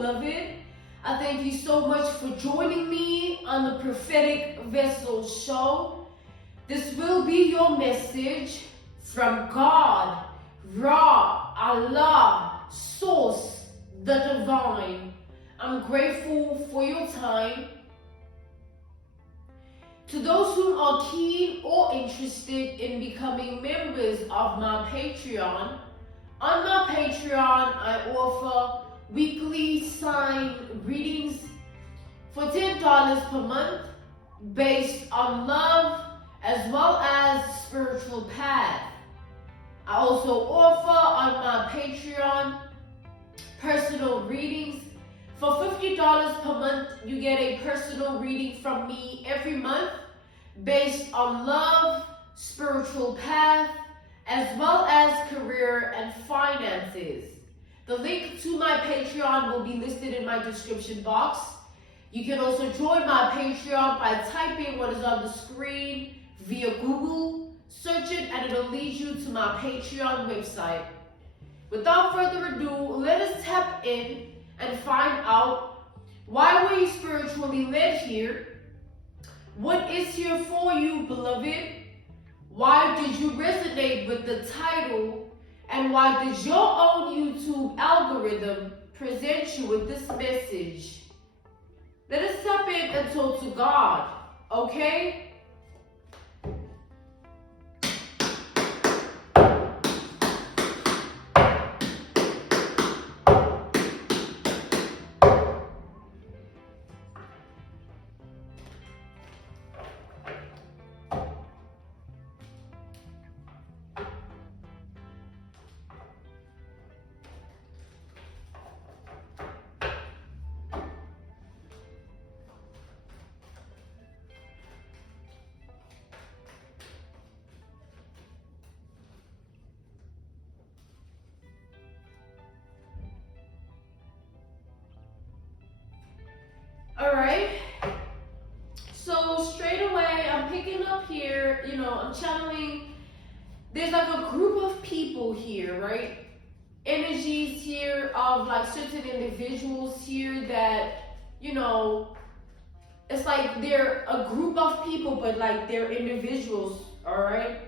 beloved. I thank you so much for joining me on the Prophetic Vessel Show. This will be your message from God, Ra, Allah, Source, the Divine. I'm grateful for your time. To those who are keen or interested in becoming members of my Patreon, on my Patreon I offer weekly sign readings for $10 per month based on love as well as spiritual path. I also offer on my Patreon personal readings. For $50 per month, you get a personal reading from me every month based on love, spiritual path, as well as career and finances. The link to my Patreon will be listed in my description box. You can also join my Patreon by typing what is on the screen via Google, search it, and it'll lead you to my Patreon website. Without further ado, let us tap in and find out, why were you spiritually led here? What is here for you, beloved? Why did you resonate with the title? And why did your own YouTube algorithm present you with this message? Let us tap in and talk to God, okay? All right, so straight away, I'm picking up here, I'm channeling, there's like a group of people here, right? Energies here of like certain individuals here that, it's like they're a group of people, but like they're individuals, all right?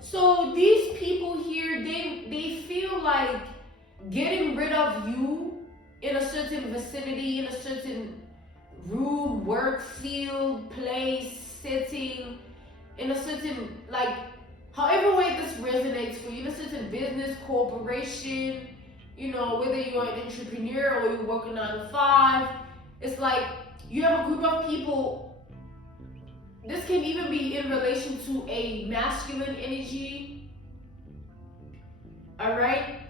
So these people here, they feel like getting rid of you in a certain vicinity, in a certain room, work field, place, setting, in a certain, like, however way this resonates for you, in a certain business, corporation, whether you're an entrepreneur or you work a 9 to 5, it's like you have a group of people. This can even be in relation to a masculine energy, all right?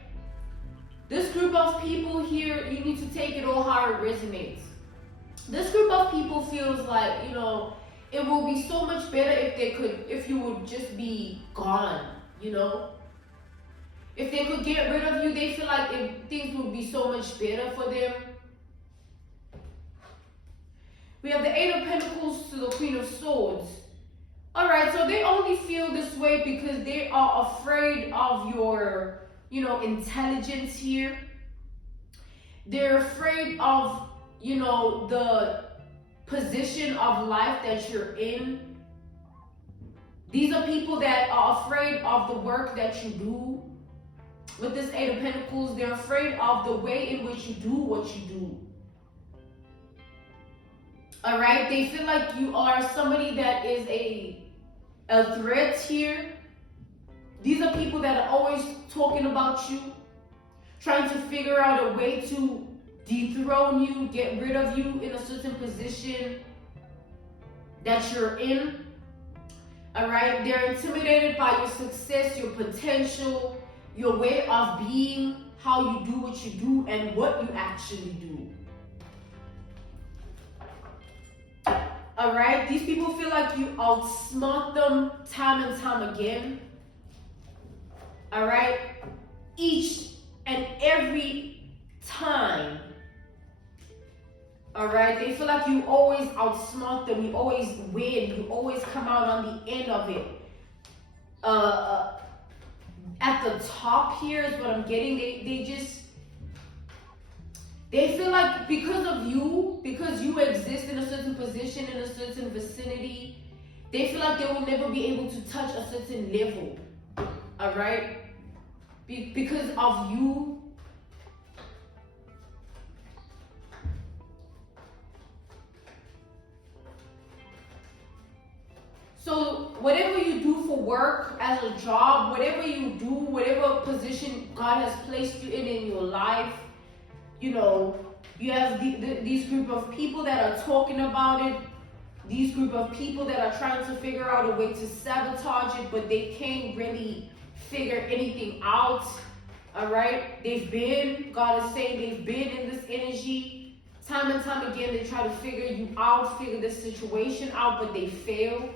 This group of people here, you need to take it all how it resonates. This group of people feels like, it will be so much better if you would just be gone, If they could get rid of you, they feel like things would be so much better for them. We have the Eight of Pentacles to the Queen of Swords. All right, so they only feel this way because they are afraid of your intelligence here. They're afraid of, the position of life that you're in. These are people that are afraid of the work that you do. With this Eight of Pentacles, they're afraid of the way in which you do what you do. All right, they feel like you are somebody that is a threat here. These are people that are always talking about you, trying to figure out a way to dethrone you, get rid of you in a certain position that you're in. All right, they're intimidated by your success, your potential, your way of being, how you do what you do, and what you actually do. All right, these people feel like you outsmart them time and time again. All right, each and every time. All right, they feel like you always outsmart them, you always win, you always come out on the end of it. At the top here is what I'm getting. They just They feel like because of you, because you exist in a certain position, in a certain vicinity, they feel like they will never be able to touch a certain level. All right? Because of you. So whatever you do for work, as a job, whatever you do, whatever position God has placed you in your life, you know, you have these group of people that are talking about it, these group of people that are trying to figure out a way to sabotage it, but they can't really figure anything out. All right? God is saying they've been in this energy. Time and time again, they try to figure you out, figure the situation out, but they fail.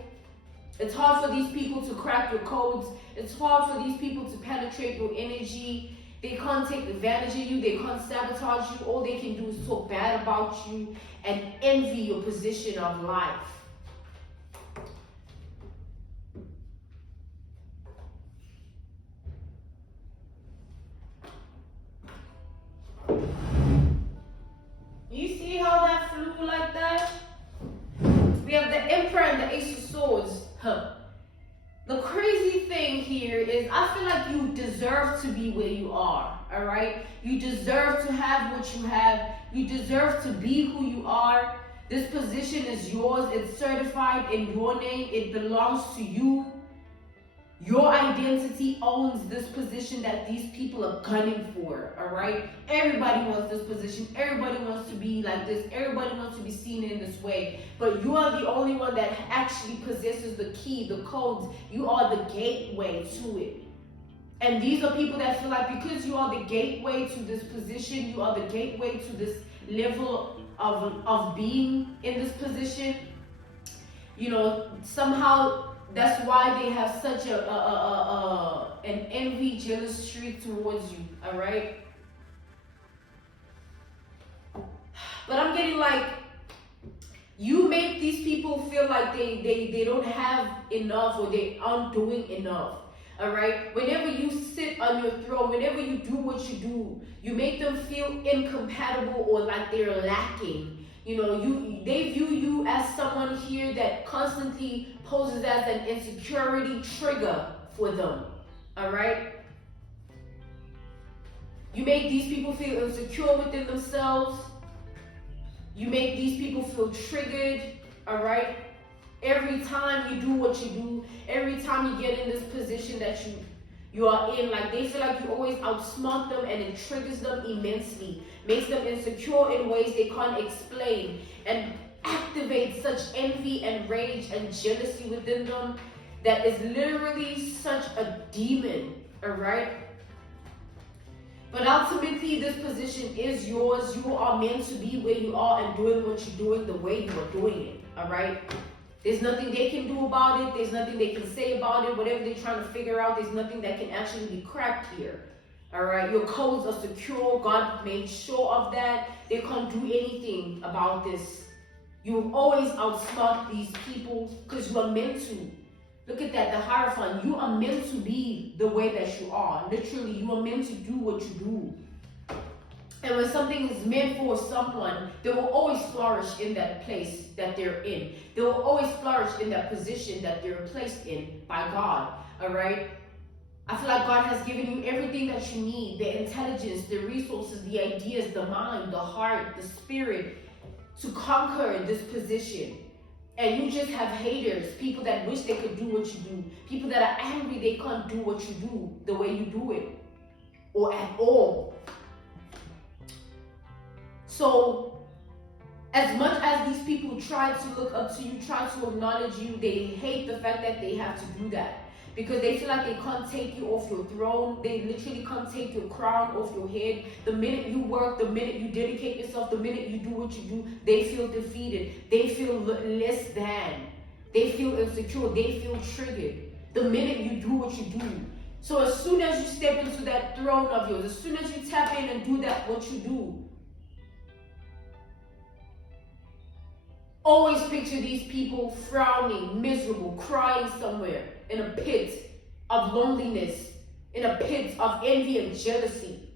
It's hard for these people to crack your codes. It's hard for these people to penetrate your energy. They can't take advantage of you. They can't sabotage you. All they can do is talk bad about you and envy your position of life. You see how that flew like that? We have the Emperor and the Ace of Swords. The crazy thing here is I feel like you deserve to be where you are, all right? You deserve to have what you have. You deserve to be who you are. This position is yours. It's certified in your name. It belongs to you. Your identity owns this position that these people are gunning for, all right? Everybody wants this position. Everybody wants to be like this. Everybody wants to be seen in this way. But you are the only one that actually possesses the key, the codes. You are the gateway to it. And these are people that feel like because you are the gateway to this position, you are the gateway to this level of being in this position, you know, somehow that's why they have such an envy, jealous streak towards you, all right? But I'm getting like, you make these people feel like they don't have enough or they aren't doing enough, all right? Whenever you sit on your throne, whenever you do what you do, you make them feel incompatible or like they're lacking. You know, they view you as someone here that constantly poses as an insecurity trigger for them, all right? You make these people feel insecure within themselves. You make these people feel triggered, all right? Every time you do what you do, every time you get in this position that you are in, like they feel like you always outsmart them, and it triggers them immensely, makes them insecure in ways they can't explain, and activates such envy and rage and jealousy within them that is literally such a demon, all right? But ultimately, this position is yours. You are meant to be where you are and doing what you're doing the way you are doing it, all right? There's nothing they can do about it. There's nothing they can say about it. Whatever they're trying to figure out, there's nothing that can actually be cracked here. All right? Your codes are secure. God made sure of that. They can't do anything about this. You will always outsmart these people because you are meant to. Look at that, the Hierophant. You are meant to be the way that you are. Literally, you are meant to do what you do. And when something is meant for someone, they will always flourish in that place that they're in. They will always flourish in that position that they're placed in by God, all right? I feel like God has given you everything that you need, the intelligence, the resources, the ideas, the mind, the heart, the spirit to conquer this position. And you just have haters, people that wish they could do what you do, people that are angry they can't do what you do the way you do it, or at all. So, as much as these people try to look up to you, try to acknowledge you, they hate the fact that they have to do that. Because they feel like they can't take you off your throne. They literally can't take your crown off your head. The minute you work, the minute you dedicate yourself, the minute you do what you do, they feel defeated. They feel less than. They feel insecure. They feel triggered. The minute you do what you do. So as soon as you step into that throne of yours, as soon as you tap in and do that, what you do, always picture these people frowning, miserable, crying somewhere in a pit of loneliness, in a pit of envy and jealousy.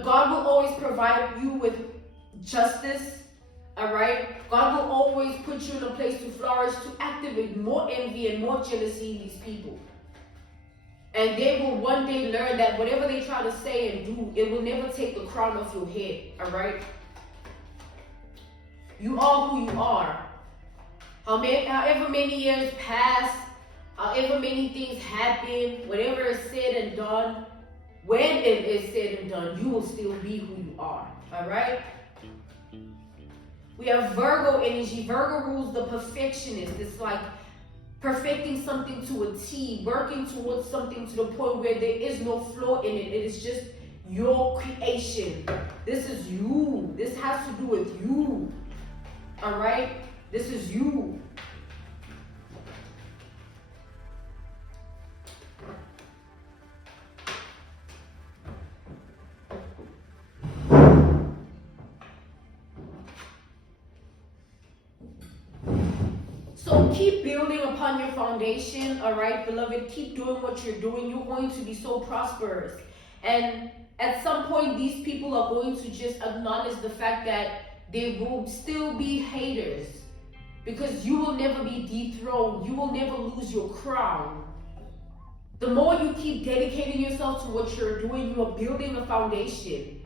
But God will always provide you with justice, all right? God will always put you in a place to flourish, to activate more envy and more jealousy in these people. And they will one day learn that whatever they try to say and do, it will never take the crown off your head, all right? You are who you are. However many years pass, however many things happen, whatever is said and done, when it is said and done, you will still be who you are, all right? We have Virgo energy. Virgo rules the perfectionist. It's like perfecting something to a T, working towards something to the point where there is no flaw in it. It is just your creation. This is you. This has to do with you, all right? This is you. So keep building upon your foundation, all right, beloved. Keep doing what you're doing. You're going to be so prosperous. And at some point, these people are going to just acknowledge the fact that they will still be haters, because you will never be dethroned. You will never lose your crown. The more you keep dedicating yourself to what you're doing, you are building a foundation.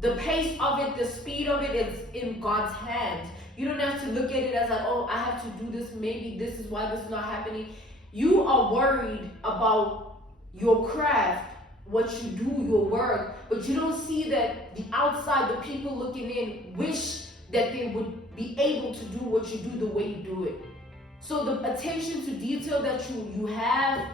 The pace of it, the speed of it is in God's hands. You don't have to look at it as like, oh, I have to do this. Maybe this is why this is not happening. You are worried about your craft, what you do, your work, but you don't see that the outside, the people looking in, wish that they would be able to do what you do the way you do it. So the attention to detail that you have,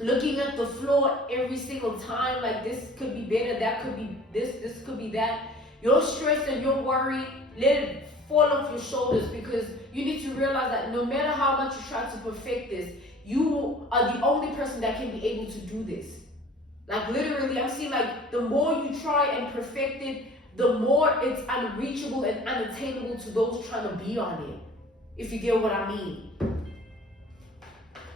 looking at the floor every single time, like this could be better, that could be this could be that. Your stress and your worry, let it fall off your shoulders, because you need to realize that no matter how much you try to perfect this, you are the only person that can be able to do this. Like literally, I'm seeing like the more you try and perfect it, the more it's unreachable and unattainable to those trying to be on it. If you get what I mean.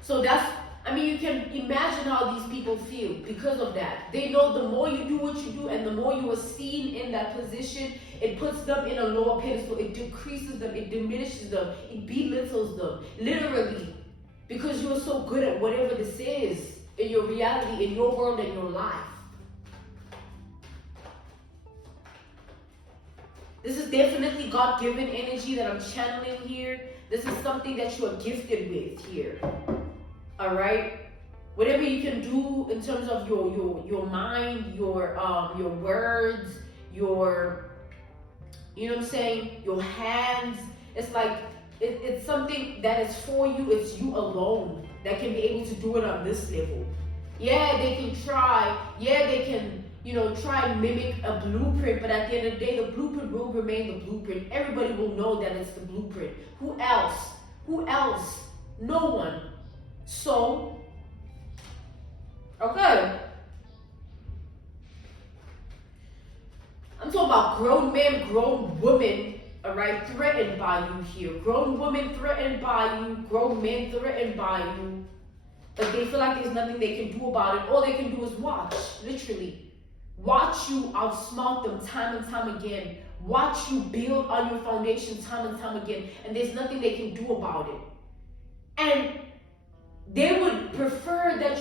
So you can imagine how these people feel because of that. They know the more you do what you do and the more you are seen in that position, it puts them in a lower pedestal. It decreases them, it diminishes them, it belittles them, literally, because you are so good at whatever this is in your reality, in your world, in your life. This is definitely God-given energy that I'm channeling here. This is something that you are gifted with here. All right? Whatever you can do in terms of your mind, your words, your, you know what I'm saying, your hands. It's like it's something that is for you. It's you alone that can be able to do it on this level. Yeah, they can try. Yeah, they can, try and mimic a blueprint, but at the end of the day, the blueprint will remain the blueprint. Everybody will know that it's the blueprint. Who else? Who else? No one. So, okay. I'm talking about grown men, grown women, all right, threatened by you here. Grown women threatened by you, grown men threatened by you. But they feel like there's nothing they can do about it. All they can do is watch, literally. Watch you outsmart them time and time again. Watch you build on your foundation time and time again. And there's nothing they can do about it. And they would prefer that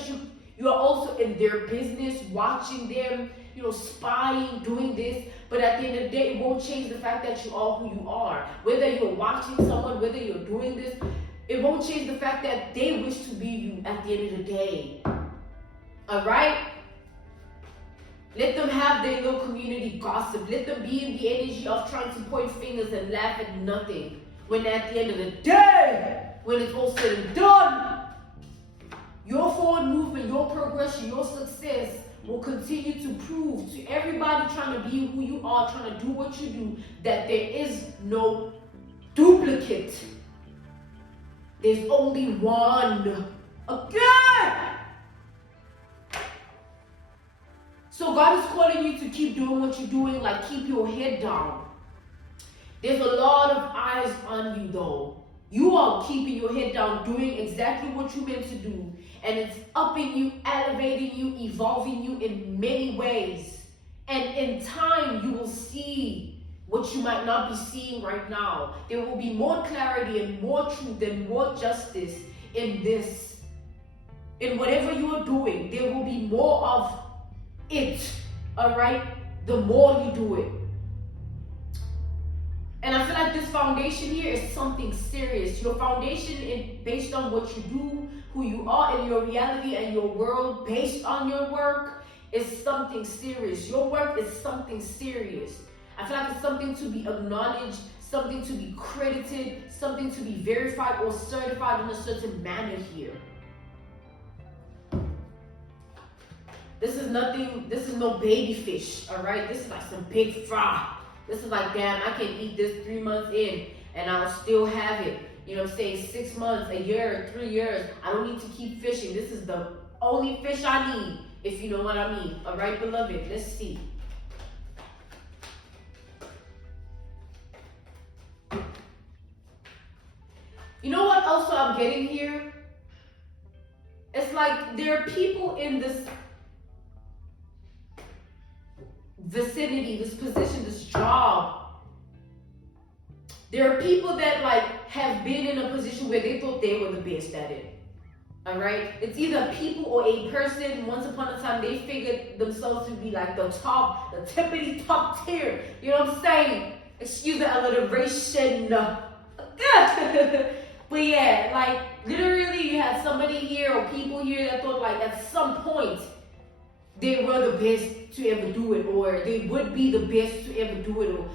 you are also in their business, watching them, spying, doing this. But at the end of the day, it won't change the fact that you are who you are. Whether you're watching someone, whether you're doing this, it won't change the fact that they wish to be you at the end of the day. All right? Let them have their little community gossip. Let them be in the energy of trying to point fingers and laugh at nothing. When at the end of the day, when it's all said and done, your forward movement, your progression, your success will continue to prove to everybody trying to be who you are, trying to do what you do, that there is no duplicate. There's only one. Again! So God is calling you to keep doing what you're doing, like keep your head down. There's a lot of eyes on you though. You are keeping your head down, doing exactly what you're meant to do. And it's upping you, elevating you, evolving you in many ways. And in time, you will see what you might not be seeing right now. There will be more clarity and more truth and more justice in this. In whatever you are doing, there will be more of it, all right? The more you do it. And I feel like this foundation here is something serious. Your foundation based on what you do, who you are, and your reality and your world based on your work is something serious. Your work is something serious. I feel like it's something to be acknowledged, something to be credited, something to be verified or certified in a certain manner here. This is nothing, this is no baby fish, all right? This is like some big fry. This is like, damn, I can eat this 3 months in and I'll still have it. You know what I'm saying? 6 months, a year, 3 years. I don't need to keep fishing. This is the only fish I need, if you know what I mean. All right, beloved, let's see. You know what also I'm getting here? It's like there are people in this vicinity, this position, this job. There are people that like have been in a position where they thought they were the best at it. All right? It's either people or a person. Once upon a time, they figured themselves to be like the top, the tippity top tier. You know what I'm saying? Excuse the alliteration. But yeah, like literally you have somebody here or people here that thought like at some point they were the best to ever do it, or they would be the best to ever do it, or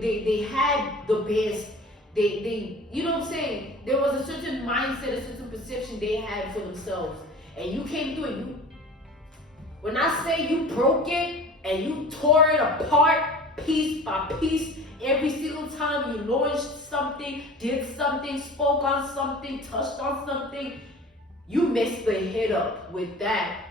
they had the best. They you know what I'm saying? There was a certain mindset, a certain perception they had for themselves, and you came through it. When I say you broke it and you tore it apart piece by piece, every single time you launched something, did something, spoke on something, touched on something, you messed the head up with that.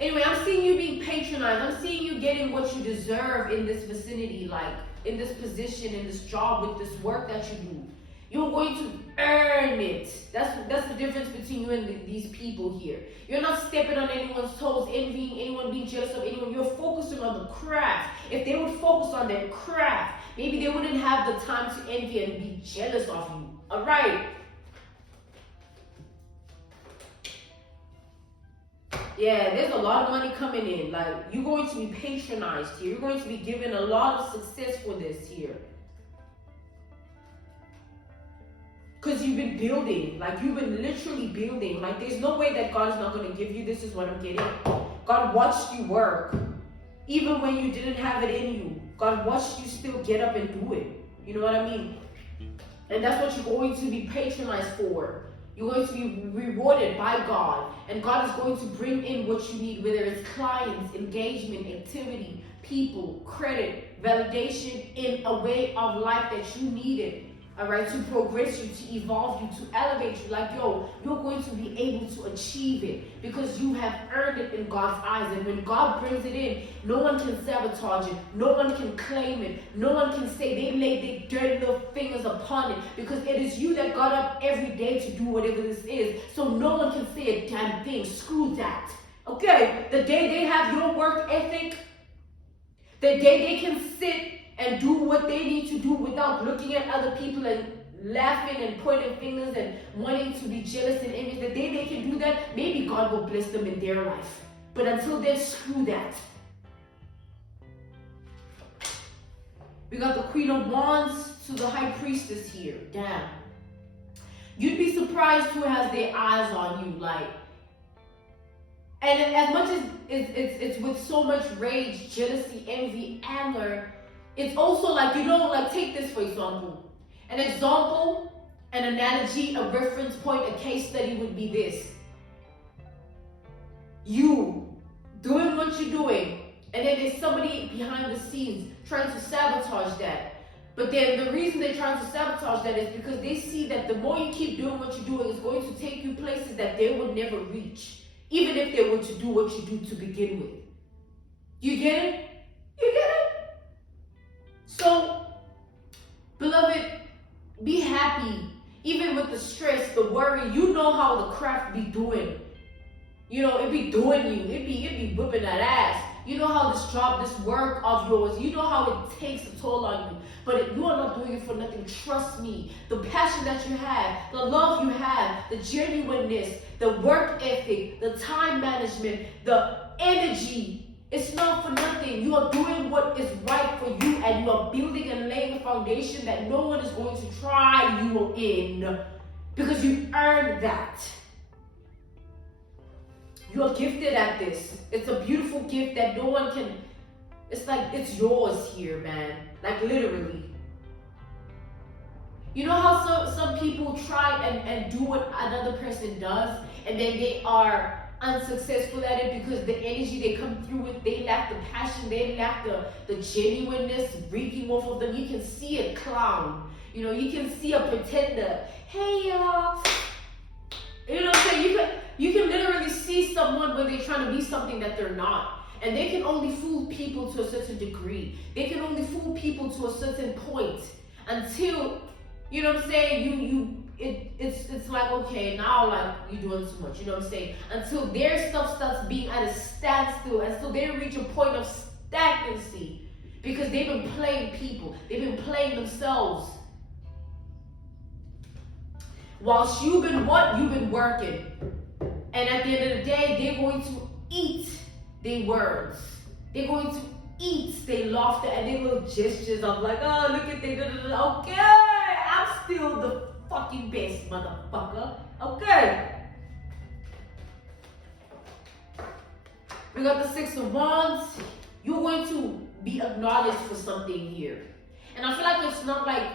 Anyway, I'm seeing you being patronized. I'm seeing you getting what you deserve in this vicinity, like in this position, in this job, with this work that you do. You're going to earn it. That's the difference between you and these people here. You're not stepping on anyone's toes, envying anyone, being jealous of anyone. You're focusing on the craft. If they would focus on their craft, maybe they wouldn't have the time to envy and be jealous of you. All right. Yeah, there's a lot of money coming in. Like, you're going to be patronized here. You're going to be given a lot of success for this here. Because you've been building. Like, you've been literally building. Like, there's no way that God is not going to give you. This is what I'm getting. God watched you work. Even when you didn't have it in you. God watched you still get up and do it. You know what I mean? And that's what you're going to be patronized for. You're going to be rewarded by God. And God is going to bring in what you need, whether it's clients, engagement, activity, people, credit, validation in a way of life that you needed. All right, to progress you, to evolve you, to elevate you. Like, yo, you're going to be able to achieve it because you have earned it in God's eyes. And when God brings it in, no one can sabotage it. No one can claim it. No one can say they laid their dirty little fingers upon it, because it is you that got up every day to do whatever this is. So no one can say a damn thing. Screw that. Okay, the day they have your work ethic, the day they can sit and do what they need to do without looking at other people and laughing and pointing fingers and wanting to be jealous and envious. The day they can do that, maybe God will bless them in their life. But until then, screw that. We got the Queen of Wands to the High Priestess here. Damn. You'd be surprised who has their eyes on you. Like, and as much as it's with so much rage, jealousy, envy, anger, it's also like, you know, like, take this for example. An example, an analogy, a reference point, a case study would be this. You doing what you're doing, and then there's somebody behind the scenes trying to sabotage that. But then the reason they're trying to sabotage that is because they see that the more you keep doing what you're doing, it's going to take you places that they would never reach, even if they were to do what you do to begin with. You get it? You get it? So, beloved, be happy. Even with the stress, the worry, you know how the craft be doing. You know, it be doing you. It be whipping that ass. You know how this job, this work of yours, you know how it takes a toll on you. But you are not doing it for nothing. Trust me. The passion that you have, the love you have, the genuineness, the work ethic, the time management, the energy, it's not for nothing. You are doing what is right for you, and you are building and laying a foundation that no one is going to try you in, because you earned that. You are gifted at this. It's a beautiful gift that no one can, it's like it's yours here, man. Like literally. You know how some people try and do what another person does, and then they are unsuccessful at it because the energy they come through with, they lack the passion, they lack the genuineness reeking off of them. You can see a clown. You know, you can see a pretender. Hey y'all. You know what I'm saying? You can literally see someone when they're trying to be something that they're not. And they can only fool people to a certain degree. They can only fool people to a certain point until, you know what I'm saying, it's like, okay, now like you're doing too much, you know what I'm saying? Until their stuff starts being at a standstill, until they reach a point of stagnancy. Because they've been playing people. They've been playing themselves. Whilst you've been what? You've been working. And at the end of the day, they're going to eat their words. They're going to eat their laughter and their little gestures of like, oh, look at they, okay, I'm still the fucking best, motherfucker. Okay. We got the Six of Wands. You're going to be acknowledged for something here. And I feel like it's not like,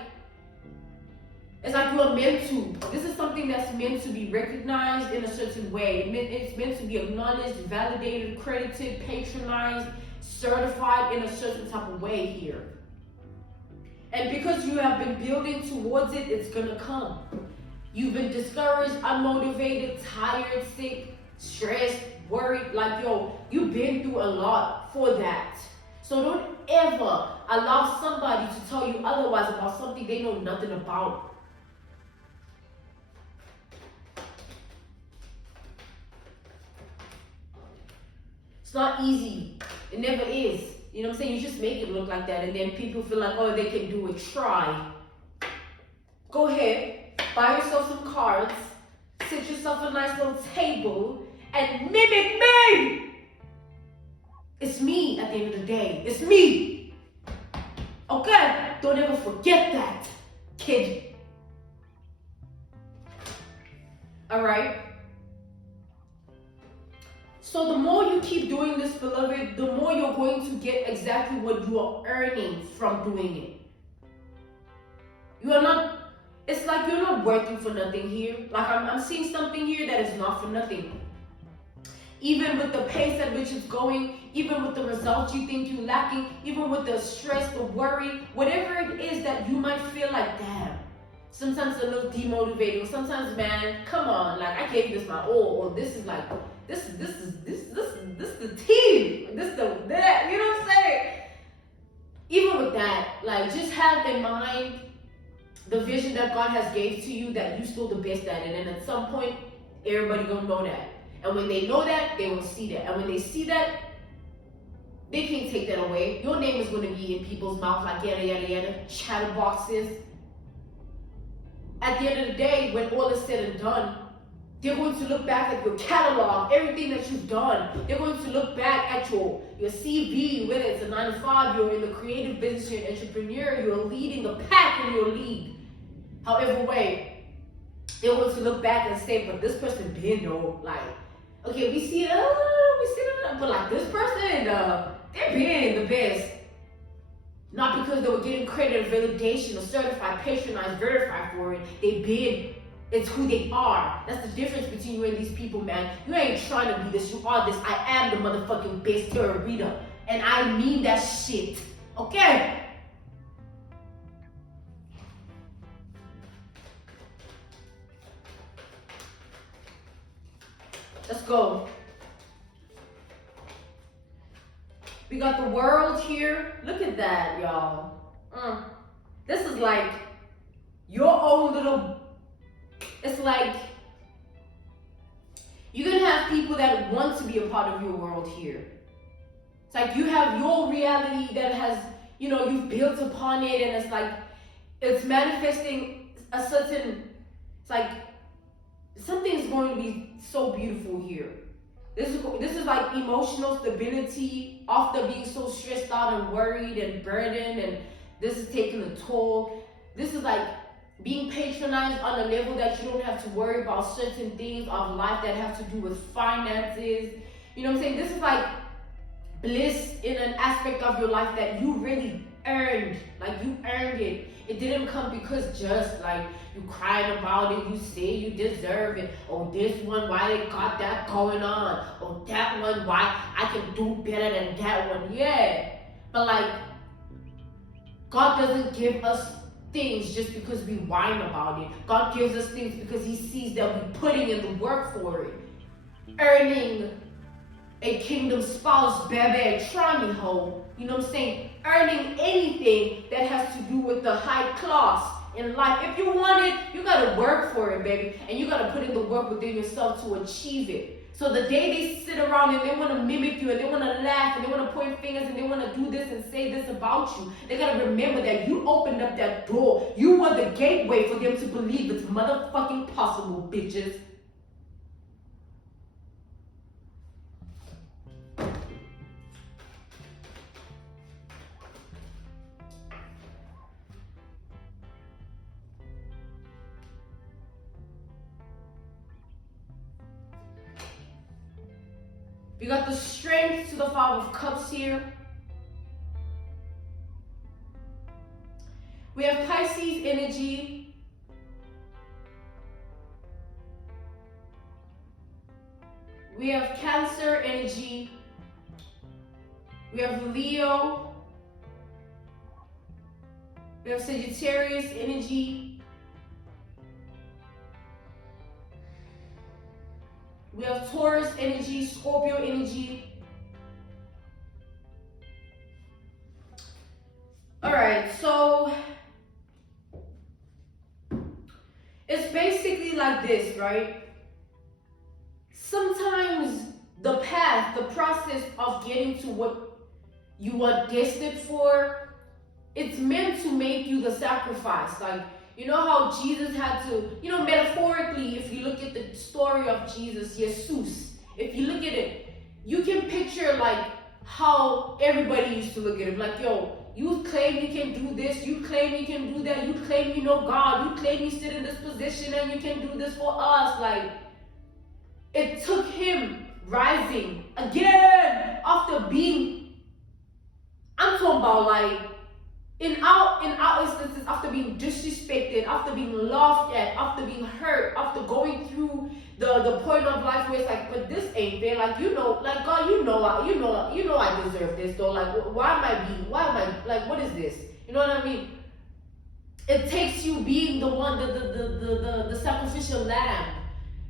it's like you are meant to. This is something that's meant to be recognized in a certain way. It's meant to be acknowledged, validated, credited, patronized, certified in a certain type of way here. And because you have been building towards it, it's gonna come. You've been discouraged, unmotivated, tired, sick, stressed, worried. Like, yo, you've been through a lot for that. So don't ever allow somebody to tell you otherwise about something they know nothing about. It's not easy. It never is. You know what I'm saying? You just make it look like that, and then people feel like, oh, they can do it. Try. Go ahead, buy yourself some cards, sit yourself a nice little table, and mimic me. It's me at the end of the day. It's me. Okay? Don't ever forget that, kid. All right? So the more you keep doing this, beloved, the more you're going to get exactly what you are earning from doing it. You are not, it's like you're not working for nothing here. Like I'm seeing something here that is not for nothing. Even with the pace at which it's going, even with the results you think you're lacking, even with the stress, the worry, whatever it is that you might feel like, damn, sometimes a little demotivating. Sometimes, man, come on, like I gave this my all, or this is like, this is the team. This the that. You know what I'm saying? Even with that, like just have in mind the vision that God has gave to you, that you still the best at it. And at some point, everybody gonna know that. And when they know that, they will see that. And when they see that, they can't take that away. Your name is gonna be in people's mouths like yada yada yada, chatterboxes. At the end of the day, when all is said and done, they're going to look back at your catalog, everything that you've done. They're going to look back at your CV, whether it's a 9 to 5, you're in the creative business, you're an entrepreneur, you're leading a pack in your league. However way, they're going to look back and say, but this person been though, like, okay, we see it, but like this person, they're being the best. Not because they were getting credit or validation or certified, patronized, verified for it. They've been. It's who they are. That's the difference between you and these people, man. You ain't trying to be this. You are this. I am the motherfucking best reader. And I mean that shit. Okay? Let's go. We got the world here. Look at that, y'all. This is like your own little, it's like You're gonna have people that want to be a part of your world here. It's like you have your reality that has, you've built upon it, and it's like it's manifesting a certain. It's like something's going to be so beautiful here. This is like emotional stability after being so stressed out and worried and burdened, and this is taking a toll. This is like being patronized on a level that you don't have to worry about certain things of life that have to do with finances. You know what I'm saying? This is like bliss in an aspect of your life that you really earned. Like you earned it. It didn't come because just like you cried about it, you say you deserve it. Oh, this one, why they got that going on? Oh, that one, why I can do better than that one. Yeah. But like, God doesn't give us things just because we whine about it. God gives us things because He sees that we're putting in the work for it. Earning a kingdom spouse, baby, try me ho. You know what I'm saying? Earning anything that has to do with the high class in life. If you want it, you gotta work for it, baby. And you gotta put in the work within yourself to achieve it. So the day they sit around and they want to mimic you and they want to laugh and they want to point fingers and they want to do this and say this about you, they got to remember that you opened up that door. You were the gateway for them to believe it's motherfucking possible, bitches. We got the strength to the Five of Cups here. We have Pisces energy. We have Cancer energy. We have Leo. We have Sagittarius energy. We have Taurus energy, Scorpio energy. All right, so it's basically like this, right? Sometimes the path, the process of getting to what you are destined for, it's meant to make you the sacrifice. Like, you know how Jesus had to, metaphorically, if you look at the story of Jesus, Jesus, if you look at it, you can picture like how everybody used to look at him. Like, yo, you claim you can do this, you claim you can do that, you claim you know God, you claim you sit in this position and you can do this for us. Like, it took him rising again after being, I'm talking about like, in our instances, after being disrespected, after being laughed at, after being hurt, after going through the point of life where it's like, but this ain't fair. Like, like God, I deserve this though. Like, what is this? You know what I mean? It takes you being the one, the sacrificial lamb.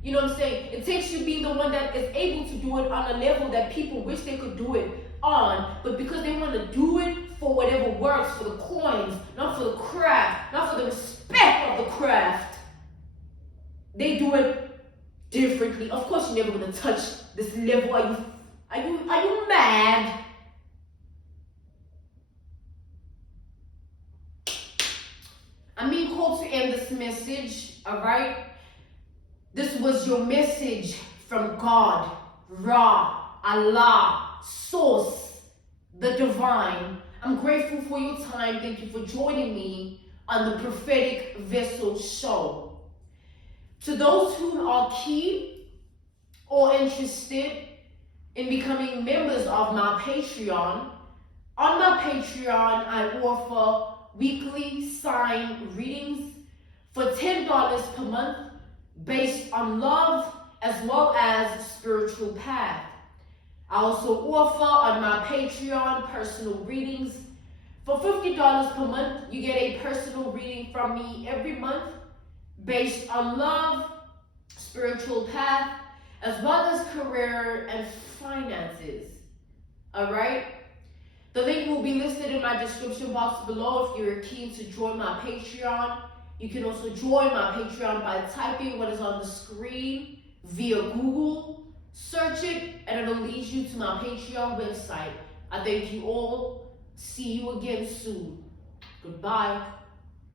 You know what I'm saying? It takes you being the one that is able to do it on a level that people wish they could do it on, but because they want to do it for whatever works, for the coins, not for the craft, not for the respect of the craft, they do it differently. Of course, you're never gonna touch this level. Are you mad? I'm being called to end this message. All right. This was your message from God, Ra, Allah, Source, the Divine. I'm grateful for your time. Thank you for joining me on the Prophetic Vessel Show. To those who are keen or interested in becoming members of my Patreon, on my Patreon, I offer weekly sign readings for $10 per month based on love as well as spiritual path. I also offer on my Patreon personal readings. For $50 per month, you get a personal reading from me every month based on love, spiritual path, as well as career and finances. All right? The link will be listed in my description box below if you're keen to join my Patreon. You can also join my Patreon by typing what is on the screen via Google. Search it and it'll lead you to my Patreon website. I thank you all. See you again soon. Goodbye.